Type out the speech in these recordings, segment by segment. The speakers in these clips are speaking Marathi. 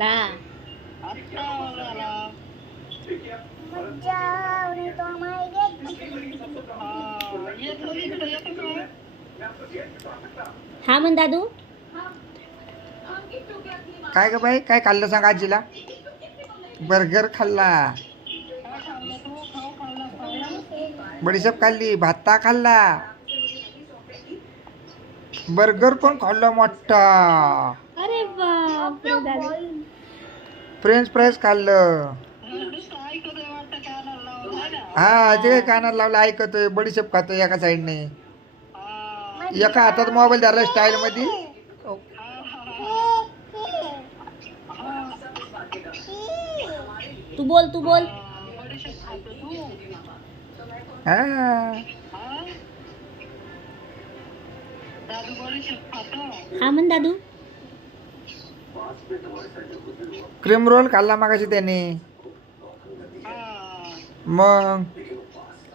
10. आत्ता आवाज आला. येतो इकडे येतो का? हा म्हण दादू. काय ग बाई, काय खाल्लं सांग आजीला? बर्गर खाल्ला, काय खाल्लं तू? खाऊ खाल्ला खाऊ. बडीशेप खाल्ली, भाता खाल्ला, बर्गर पण खाल्ला मोठा, अरे बापरे दादू. फ्रेंच फ्राईज खाल्लं. नुसतं ऐकतोय वाटतं कानाला लावून आहे ना. हा ते कानाला लावलं ऐकतोय, बडीशेप खातोय एका साईडने, हा. एका हातात मोबाईल धरला स्टाईल मध्ये. तू बोल तू बोल. बडीशेप खातो तू? हा हा? दादू बडीशेप खातो? हा म्हण दादू. क्रीम रोल खाल्ला मागाशी त्याने. हा. मग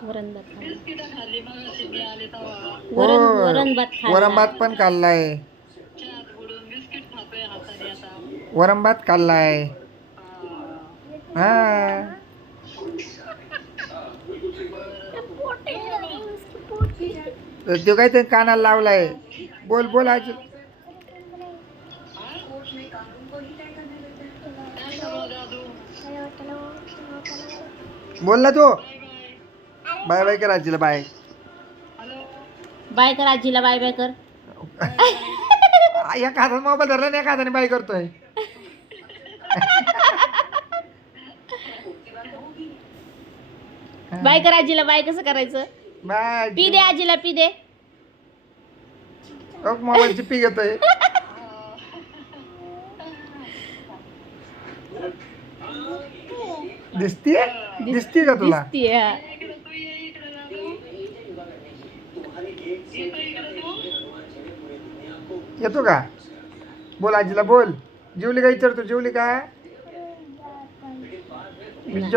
वरण भात खाल्ला. बिस्किटं खाल्ली मगाशी मी आले तेव्हा. वरण भात खाल्ला. वरण भात पण खाल्लाय, चहात बुडून बिस्किट खातोय हाताने आता. वरण भात खाल्लाय. हा. हा तो काय ते कानाला लावलाय. बोल बोल आजी. काय सगळं दादू? बोल ना तू. Bye bye. बाय बाय कर आजीला, बाय. हॅलो. बाय कर आजीला, बाय बाय कर. एका हातात मोबाईल धरला आणि एका हाताने बाय करतोय. बाय कर आजीला, बाय कसं करायचं? बाय. पी दे आजीला, पी दे. मोबाईलची पी घेतोय. दिसतीये दिसतीये का तुला? दिसतीये, हा. इकडे तू ये इकडे दादू. येतो इकडे तू? येतो का? बोल आजीला, बोल. जेवली का विचारतो, जेवली का? जेवली.